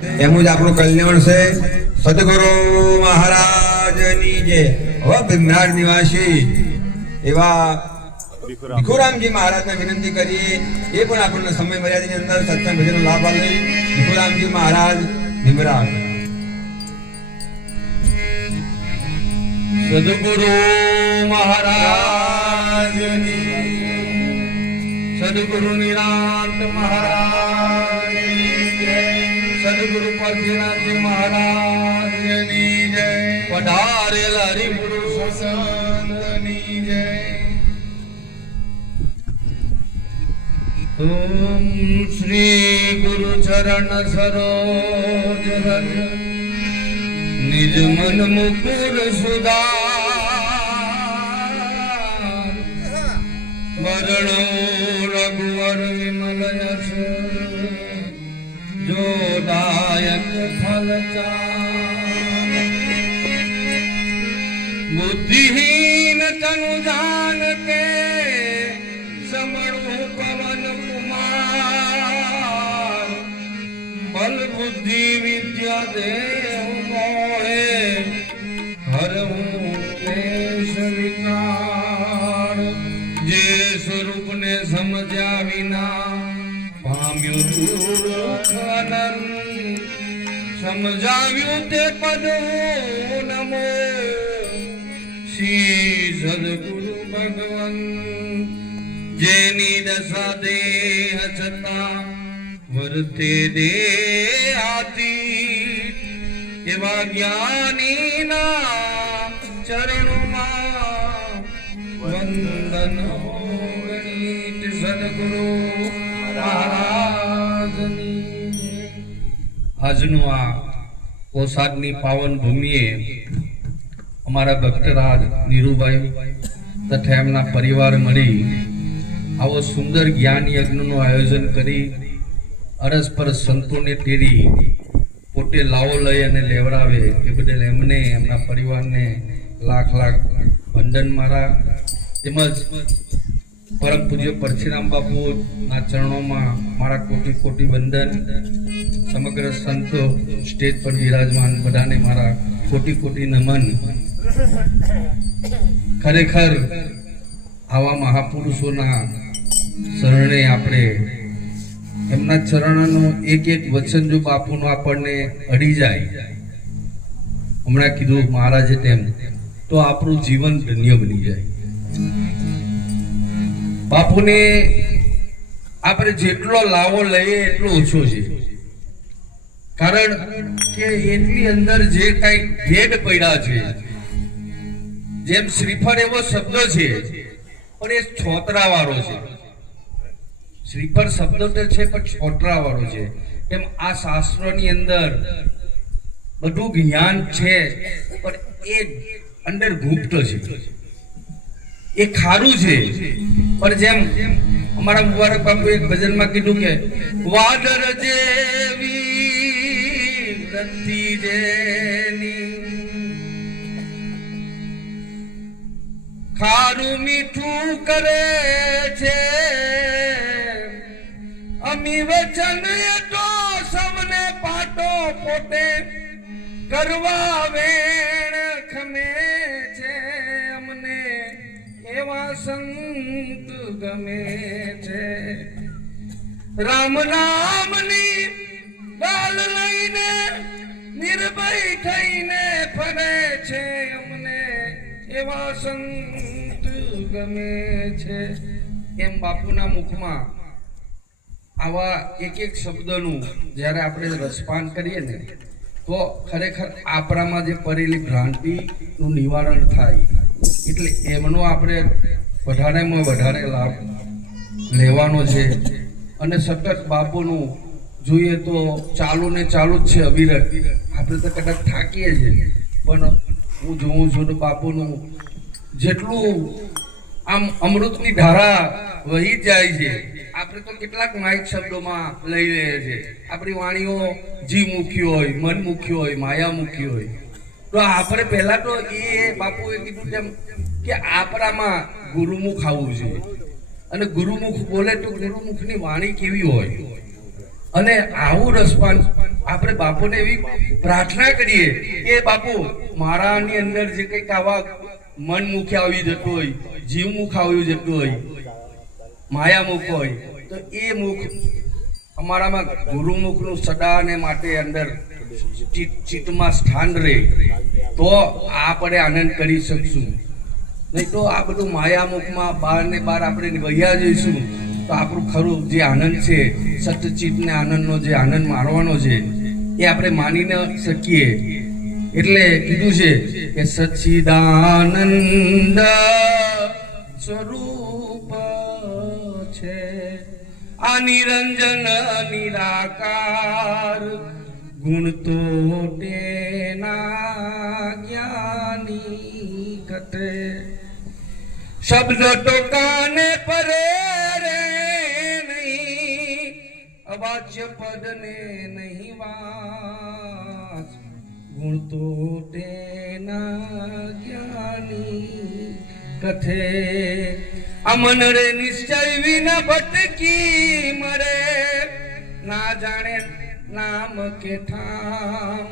એમનું જ આપણું કલ્યાણ છે. સદગુરુ મહારાજની જય. હવે ભીમરાજ નિવાસી એવા ભીખુરામજી મહારાજને વિનંતી કરીએ, એ પણ આપણને સમય મર્યાદાની અંદર સત્સંગ ભજનનો લાભ આપે. ભીખુરામજી મહારાજ ભીમરાજ. સદગુરુ મહારાજની, સદગુરુ નિરાંત મહારાજની જય, સદગુરુ પરશુરામજી મહારાજની જય, પધારેલ હરિપુરુષ સંતની જય. ઓમ શ્રી ગુરુ ચરણ સરોજ રજ નિજ મન મુકુર સુધાર, વરણો રઘુવર વિમલ યશ, જો દાયક ફલ ચાર. બુદ્ધિહીન તनु જાન કે સમણું પવન કુમાર, બલ બુદ્ધિ વિદ્યા દેવ મોહે, હરહું ક્લેશ વિકાર. જે સ્વરૂપને સમજ્યા વિના પામ્યું દુઃખ અનંત, સમજાવ્યું તે પદ નમો શ્રી સદગુરુ ભગવન. જેની દશા દેહ છતાં વર્તે દેહાતી, એવા જ્ઞાનીના ચરણોમાં વંદન ગણિત. સદગુરુ મહારાજની. આજનું આ કોસાદની પાવન ભૂમિએ અમારા ભક્તરાજ નીરુભાઈ તથા એમના પરિવાર મળી આવો સુંદર જ્ઞાન યજ્ઞનું આયોજન કરી અરસપરસ સંતોને તેડી પોતે લાવો લઈ અને લેવડાવે એ બદલ એમને એમના પરિવારને લાખ લાખ વંદન મારા. તેમજ પરમ પૂજ્ય પરશુરામ બાપુના ચરણોમાં મારા કોટી કોટી વંદન. સમગ્ર સંતો સ્ટેજ પર વિરાજમાન બધાને મારા કોટી કોટી નમન. ખરેખર આવા મહાપુરુષોના શરણે આપણે એમના ચરણોનું એક એક વચન જો બાપુનું આપણને અડી જાય, હમણાં કીધું મહારાજે તેમ, તો આપણું જીવન ધન્ય બની જાય. બાપુને આપણે જેટલો લાવો લઈએ એટલો ઓછો છે. કારણ કે એટલી અંદર જે કઈ ભેદ પડ્યા છે, જેમ શ્રીફળ એવો શબ્દ છે પણ એ છોતરા વાળો છે. શ્રીફળ શબ્દ તો છે પણ છોતરા વાળો છે. એમ આ શાસ્ત્રોની અંદર બધું જ્ઞાન છે પણ એ અંદર ગુપ્ત છે, એ ખારું છે. પણ જેમ અમારા મુબારક બાપુ એક ભજનમાં કીધું કે વાદર જેવી વૃત્તિ જેની, ખારું મીઠું કરે છે અમી વચન, એ તો સૌને પાટો પોતે કરવા વેણ ખમે છે. અમને એવા સંત ગમે છે, રામ નામની ગાલ લઈને નિર્ભય થઈને ફરે છે. અમને એવા સંત ગમે છે. એમ બાપુના મુખમાં આવા એક એક શબ્દનું જ્યારે આપણે રસપાન કરીએ ને, તો ખરેખર આપણામાં જે પડેલી ભ્રાંતિનું નિવારણ થાય. એટલે એમનો આપણે વધારેમાં વધારે લાભ લેવાનો છે. અને સતત બાપુનું જોઈએ તો ચાલુ ને ચાલુ જ છે, અવિરત. આપણે તો કદાચ થાકીએ છીએ, પણ હું જોઉં છું તો બાપુનું જેટલું આમ અમૃતની ધારા વહી જાય છે. આપણે તો કેટલાક માઇક શબ્દોમાં લઈ લઈએ છીએ. આપણી વાણીઓ જીવ મુખી હોય, મન મુખી હોય, માયા મુખી હોય. તો આપણે પહેલા તો એ બાપુએ કીધું તેમ કે આપણામાં ગુરુમુખ આવવું જોઈએ. અને ગુરુમુખ બોલે તો ગુરુમુખની વાણી કેવી હોય, અને આવું રસપાન આપણે બાપુને એવી પ્રાર્થના કરીએ કે બાપુ મારાની અંદર જે કંઈક આવા મન મુખ આવી જતું હોય, જીવ મુખ આવી જતું હોય, માયા મુખ હોય, તો એ મુખ અમારામાં ગુરુમુખનું સદાને માટે અંદર ચિત્તમાં સ્થાન રહે, તો આપણે આનંદ કરી શકશું. નહીં તો આ બધું માયામુખમાં બહાર ને બહાર આપણે વહ્યા જઈશું તો આપણું ખરું જે આનંદ છે, સતચિત્તને આનંદનો જે આનંદ માણવાનો છે એ આપણે માની ન શકીએ. એટલે કીધું છે કે સચ્ચિદાનંદ સ્વરૂપ છે આ નિરંજન નિરાકાર, ગુણ તો તેના જ્ઞાની કથે, શબ્દ તો કાને પરે રે નહીં, અવાચ્ય પદ ને નહીં વાસ, ગુણ તો તેના જ્ઞાની કથે. અમન રે નિશ્ચય વિના ભટકી મરે, ના જાણે નામ કે ઠામ,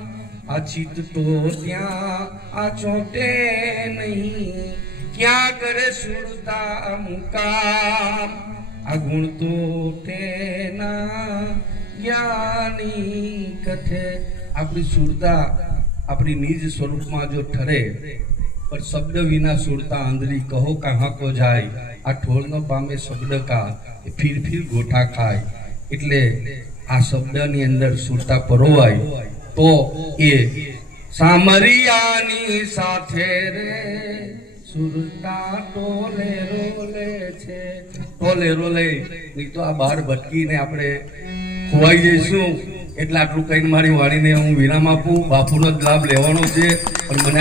આ ચિત્ત તો ત્યાં આ ચોટે નહીં, ક્યાં કરે સુરતા મુકામ, આ ગુણ તો તેના જ્ઞાની કથે. આપણી સુરતા આપણી નિજ સ્વરૂપમાં જો ઠરે, पर शब्द विना सुरता आंधળી કહો કહા કો જાય, આ ઠોર ન પામે શબ્દ કા ફીર ગોઠા ખાય. એટલે આ શબ્દની અંદર સુરતા પરોવાય તો એ સામરિયાની સાથે રે સુરતા ટોલે રોલે છે, ટોલે રોલે. નહીં તો આ બહાર ભટકીને આપણે ખોવાઈ જઈશું. એટલે આટલું કહીને મારી વાણીને હું વિરામ આપું. બાપુનો જ લાભ લેવાનો છે, પણ મને